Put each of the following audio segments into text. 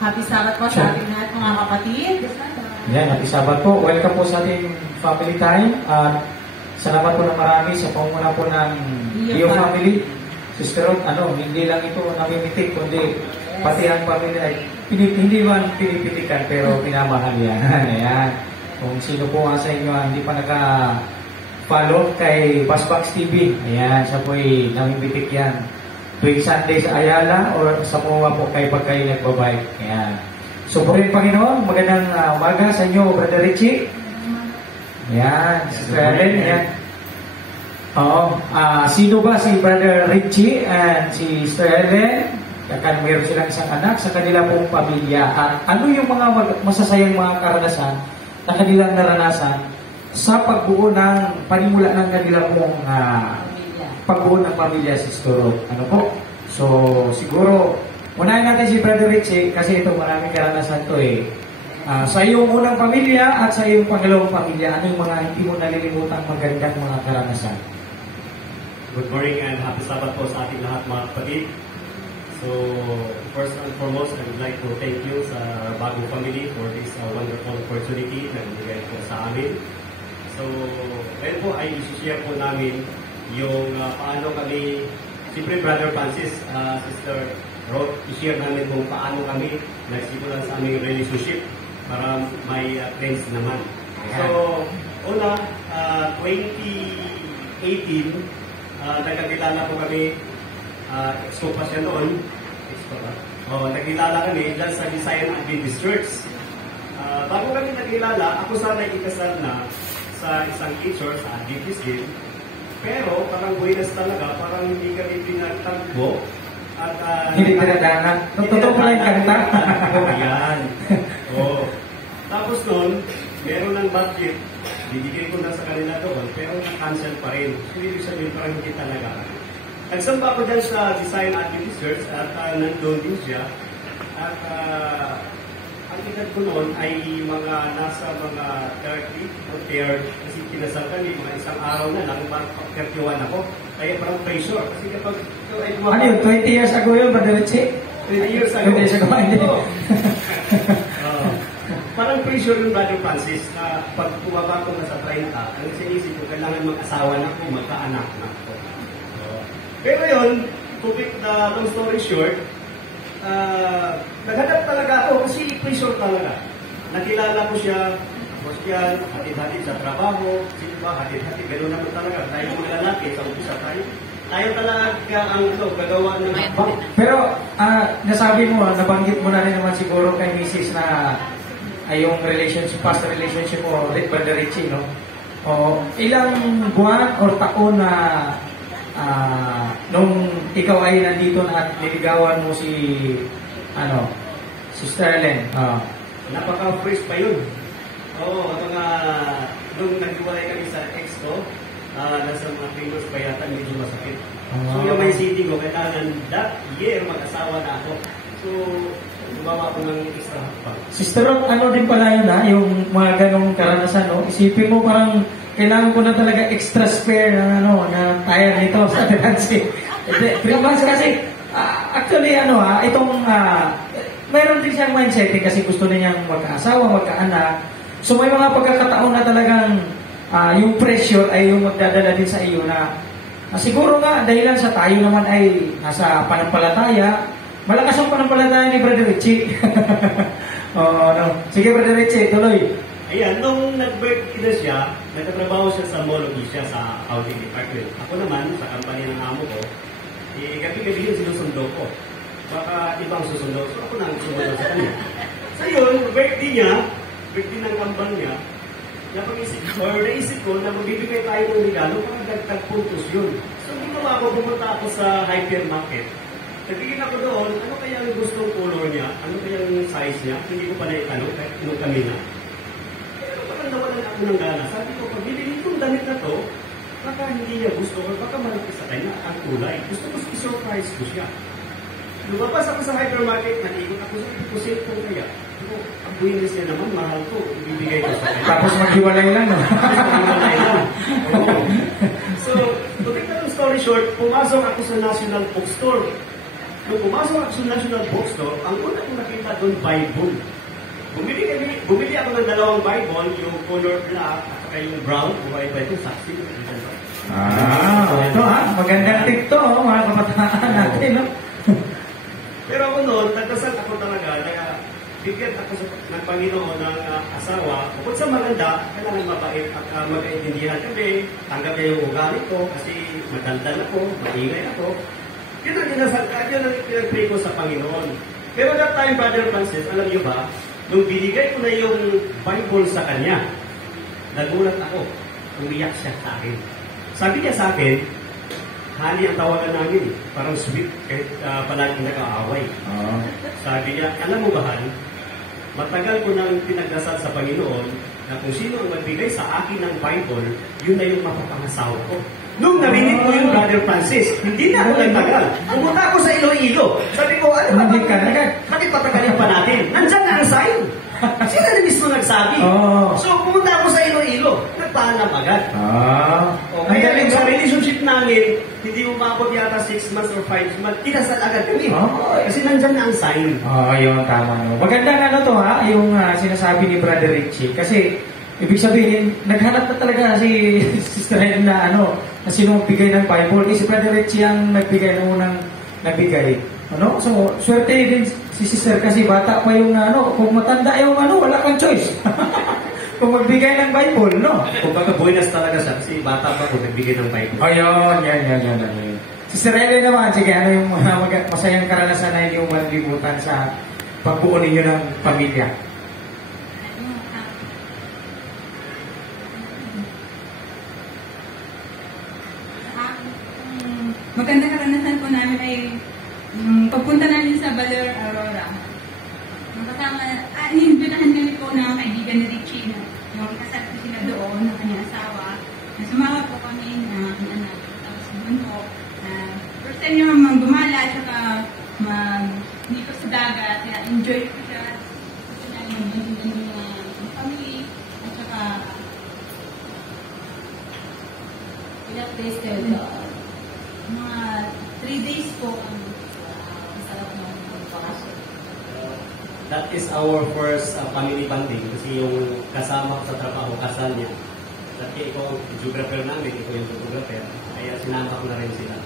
Happy Sabbath po sa ating lahat mga kapatid. Yan, happy Sabbath po. Welcome po sa ating family time. At salamat po ng marami sa panguna po ng Iyo family. Sister Ruth, hindi lang ito namimitik, kundi pati ang pamilya ay hindi man pinipitikan pero pinamahal yan. Ayan. Kung sino po nga sa inyo hindi pa naka-follow kay Basbax TV, ayan, siya po ay namimitik yan. Tuwing Sunday sa Ayala or sa mga po kayo nagbabike. Ayan. So, po rin Panginoon, magandang umaga sa inyo, Brother Richie. Ayan, Sister Ellen, ayan. Oo, sino ba si Brother Richie and si Sister Ellen? Kaya mayroon silang isang anak sa kanila pong pamilya. At ano yung mga masasayang mga karanasan na kanilang naranasan sa pagbuo ng panimula ng kanilang pong pagbuo ng pamilya, Sister. Ano po? So, siguro, unahin natin si Brother Richie kasi ito maraming karanasan to eh. Sa iyong unang pamilya at sa iyong pangalawang pamilya, ano yung mga hindi mo nalilimutang magandang mga karanasan? Good morning and happy Sabbath po sa ating lahat mga kapatid. So, first and foremost, I would like to thank you sa Bago Family for this wonderful opportunity na binigay po sa amin. So, ngayon po ay isi-share po namin yung paano kami, siyempre Brother Francis, Sister Ruth, i-share namin kung paano kami nagsimulan sa aming relationship para may friends naman. So, una, 2018, nagkakilala po kami, expo pa siya noon, nagkilala kami dyan sa Visayan Adventist Church. Bago kami nagkilala, ako sana ikasal na sa isang teacher sa Adventist din, pero parang buwinas talaga, parang hindi kami pinagtagbo at hindi pinagana. Totoo pa yung kanta. Ayan. Tapos noon, meron ng budget, bibigay ko na sa kanila doon, pero na-cancel pa rin. So, ibig sabihin parang hindi talaga. Nagsamba ko dyan sa Design Adventist Church at nandun din siya. At ang edad ko noon ay mga nasa mga 30 o 30 kasi kinasal kami, mga isang araw na lang, after 31 ako. Kaya parang pressure. Kasi kapag ito ay ano yun, 20 years ago yun, Brother Richie? 20 years ago. 20 years ago, hindi. Parang pressure yung Brother Francis na pag bumaba ko na sa 30, ang sinisip ko, kailangan mag-asawa na ako, magkaanak na ako. Pero yun, to make the long story short, naghanap talaga ako kasi pressure talaga. Nakilala ko siya, tapos yan, hatid-hatid sa trabaho, sino ba, hatid-hatid, gano'n naman talaga. Tayo mga lalaki, sa umpisa tayo talaga ang gagawa ng... Pero, nasabi mo, nabanggit mo na rin naman siguro kay Mrs. na yung relationship, past relationship mo with Brother Richie, no? O, ilang buwan o taon na nung ikaw ay nandito na at niligawan mo si Sister Ellen? Napaka-fresh pa yun. Nung naghiwalay kami sa ex ko, nasa mga fingers pa yata, medyo masakit. So yung may city ko, kailangan that year mag-asawa na ako. So, gumawa ko ng extra pa. Sister Ruth, ano din pala yun yung mga ganong karanasan, no? Isipin mo parang kailangan ko na talaga extra spare na tire nito sa Nancy. 3 months kasi, actually, mayroon din siyang mindset kasi gusto niya niyang magkaasawa, magkaanak. So may mga pagkakataon na talagang yung pressure ay yung magdadala din sa iyo na siguro nga dahilan sa tayo naman ay nasa panampalataya. Malakas ang panampalataya ni Brother Richie. Sige, Brother Richie, tuloy. Ayan, nung nag-birthday na siya, nagtatrabaho siya sa Mall of Asia sa housing department. Ako naman, sa company ng amo ko, gabi-gabi yung sinusundo ko. Baka ibang susundo. So ako na ang susundo sa kanya. So yun, birthday ng kambal niya, naisip ko na magbibigay tayo ng regalo, parang dagdag puntos yun. So ginawa ko, pumunta ako sa hypermarket. Nagiging ako doon, ano kaya ang gustong color niya? Ano kaya ang size niya? Hindi ko pa naitanong kahit nung kanina. Pero parang nawalan ako ng gana. Sabi ko, pag bibili itong damit na to, baka hindi niya gusto or baka malaki sa kanya ang kulay. Gusto ko i-surprise ko siya. Lumabas ako sa hypermarket, nag-ikot ako sa kusip ko kaya. Ang buwinis niya naman, mahal ko, ibibigay ko sa kanya. Tapos maghiwalay lang, no? Maghiwalay lang. So, to make the long story short, pumasok ako sa National Bookstore. Nung pumasok ako sa National Bookstore, ang una kong nakita doon, Bible. Bumili ako ng dalawang Bible, yung color black at saka yung brown, buhay pa ito, saksi. Ito magandang tip to, mga kabataan natin, no? Pero ako noon, nagdasal ako talaga, kaya bigyan ako ng Panginoon ng asawa. Bukod sa maganda, kailangan mabait at magkaintindihan kami. Tanggap niya yung ugali ko kasi madaldal ako, maingay ako. Yun ang pinag-pray ko sa Panginoon. Pero that time, Brother Francis, alam niyo ba, nung binigay ko na yung Bible sa kanya, nagulat ako. Umiyak siya sa akin. Sabi niya sa akin, Honey ang tawagan namin, parang sweet, kahit palaging nag-aaway. Sabi niya, alam mo ba, Han, matagal ko nang pinagdasal sa Panginoon na kung sino ang magbigay sa akin ng Bible, yun na yung mapapangasawa ko. Nung narinig ko yung Brother Francis, hindi na ako nagtagal. Pumunta ako sa Iloilo. Sabi ko, ano ba? Bakit patagalin pa natin? Nandyan na ang sign. Sila na mismo nagsabi. So, pumunta ako sa Iloilo. Nagpaalam agad. Kaya sa relationship namin, hindi umabot yata 6 months or 5 months, kinasal agad kami. Kasi nandyan na ang sign. Yun, tama. No? Maganda na to, yung sinasabi ni Brother Richie. Kasi, ibig sabihin, naghanap na talaga si Sister Helen na na sino magbigay ng Bible. Si Brother Richie ang nagbigay ng unang nagbigay. So, swerte din si Sister kasi bata pa yung kung matanda yung wala kang choice. Kung magbigay ng Bible, no? Kung baka buenas talaga siya kasi bata pa kung nagbigay ng Bible. Ayun, yan. Sister Helen naman, sige, ano yung masayang karanasan na hindi mo malilimutan sa pagbuo ninyo ng pamilya? Magandang karanasan po namin ay pagpunta namin sa Baler, Aurora. Makasama, inimbitahan kami po ng kaibigan ni Richie, yung kasal ko sila doon, ng kanyang asawa. Sumama po kami na anak. Tapos doon po, first time niya gumala at saka dito sa dagat, kaya enjoy ko siya. Gusto niya yung family, at saka ilang days kayo doon. Mga 3 days po ang masarap ng pagpakasyon. That is our first family bonding kasi yung kasama ko sa trabaho, kasal niya. Dati ikaw ang geographer namin, ikaw yung photographer, kaya sinama ko na rin sila.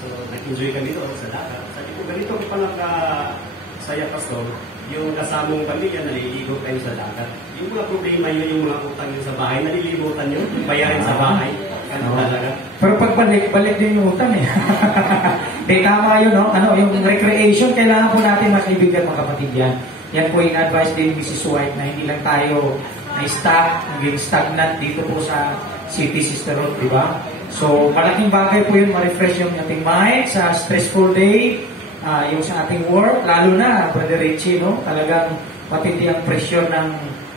So, nag-enjoy kami doon sa dagat. Sabi ko, ganito ko pala saya pastor, yung kasamong pamilya, naliligo kayo sa dagat. Yung mga problema nyo, yung mga utang nyo sa bahay, nalilimutan nyo, bayarin sa bahay. Pero pagbalik din yung utang Di tama yun, no? Yung recreation, kailangan po natin mga kaibigan, mga kapatid yan. Yan po yung advice din Mrs. White na hindi lang tayo naging stagnant dito po sa City Sisterhood, di ba? So, malaking bagay po yun, ma-refresh yung ating mind sa stressful day, yung sa ating work, lalo na, Brother Richie, no? Talagang matindi ang pressure ng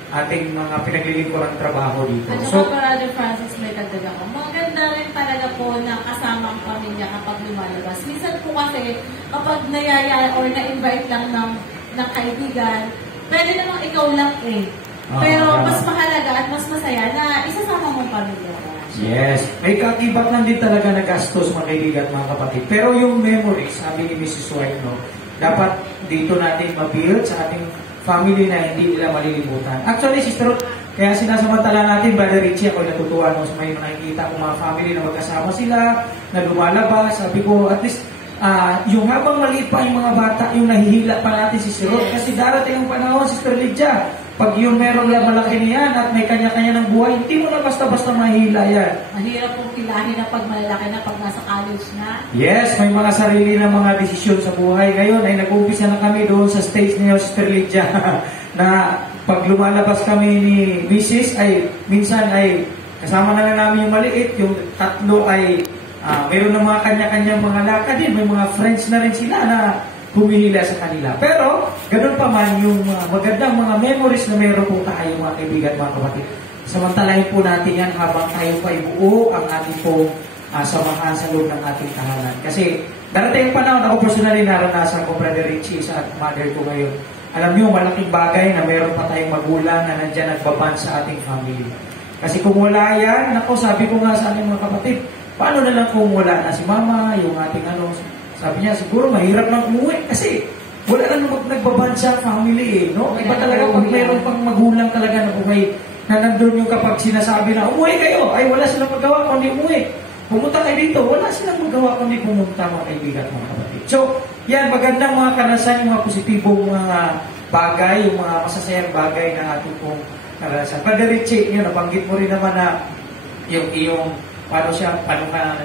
ating mga pinaglilingkurang trabaho dito. So, Brother Francis, may dagdag ako. Maganda rin talaga po na kasama ang pamilya kapag lumalabas. Minsan po kasi, kapag nayaya or na-invite lang ng kaibigan, pwede namang ikaw lang Pero mas mahalaga at mas masaya na isasama mong pamilya mo. Yes. May kakibat lang din talaga na gastos, mga kaibigan, mga kapatid. Pero yung memories, sabi ni Mrs. White, no, dapat dito natin mabuild sa ating family na hindi nila malilimutan. Actually, Sister Ruth, kaya sinasamantala natin, Brother Richie, ako natutuwa mo sa may nakikita kong mga family na magkasama sila, na lumalabas. Sabi ko, at least, yung habang maliit pa yung mga bata, yung nahihila pa natin si Sister Ruth. Kasi darating ang panahon, Sister Lydia, pag yung meron lang malaki niyan at may kanya-kanya ng buhay, hindi mo na basta-basta mahihila yan. Mahirap pong pilahin na pag malalaki na, pag nasa college na. Yes, may mga sarili na mga desisyon sa buhay. Ngayon ay nag-umpisa na kami doon sa stage niyo, Sister Lydia, na pag lumalabas kami ni Mrs. ay minsan ay kasama na lang namin yung maliit, yung tatlo ay mayroon na mga kanya-kanyang mga lakad din, may mga friends na rin sila na humihila sa kanila. Pero, ganun pa man yung magandang mga memories na meron po tayo, mga kaibigan, mga kapatid. Samantalahin po natin yan habang tayo pa ibuo ang ating pong samahan sa loob ng ating tahanan. Kasi, darating ang panahon, ako personally naranasan ko, Brother Richie, sa mother ko ngayon. Alam niyo, malaking bagay na meron pa tayong magulang na nandyan nagbaban sa ating family. Kasi kung wala yan, sabi ko nga sa aming mga kapatid, paano na lang kung wala na si mama, yung ating Sabi niya, siguro mahirap lang umuwi kasi wala na nagbabansa family no? Iba talaga pag mayroon pang magulang talaga na buhay na nandun yung kapag sinasabi na umuwi kayo, ay wala silang magawa kundi umuwi. Pumunta kayo dito, wala silang magawa kundi pumunta mga kaibigan, mga kapatid. So, yan, magandang mga karanasan, yung mga positibong mga bagay, yung mga masasayang bagay na ating pong karanasan. Brother Richie, yun, nabanggit mo rin naman na yung paano ka